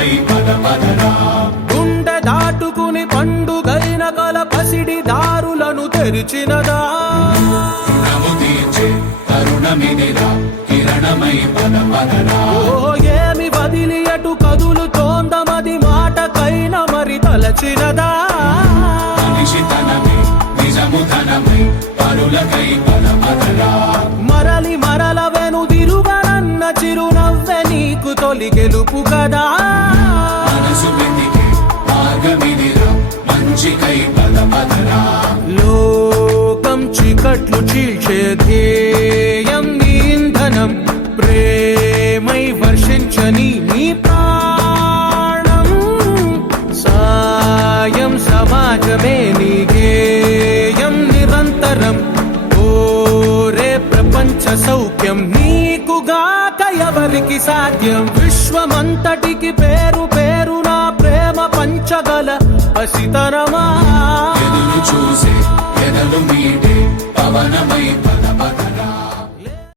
పరులకై పద పదరా. గుండె దాటుకుని పండుగైన కల పసిడి దారులను తెరిచినదా. రుణము తీర్చే తరుణమిదిరా, కిరణమై పద పదరా. ఓ ఏమి వదిలి అటు కదులుతోందమది మాటకైన మరి తలచినదా. మనిషితనమే నిజముతనమై పరులకై పద పదరా. మరలి మరల వెనుదిరుగనన్న చిరునవ్వె నీకు తొలి గెలుపు కదా. మనసు వెతికే మార్గమిదిరా, మంచికై పద పదరా. లోకం చీకట్లు చీల్చే ధ్యేయం నీ ఇంధనం, ప్రేమై వర్షించని నీ ప్రాణం. సాయం సమాజమే నీ గేయం నిరంతరం. ఓరే ప్రపంచ సౌఖ్యం నీకుగాక ఎవరికి సాధ్యం. విశ్వమంతటికి పేరు పేరు నా ప్రేమ పంచగల పసితనమా. ఎదురు చూసే ఎదలు మీటే పవనమై పద పదరా.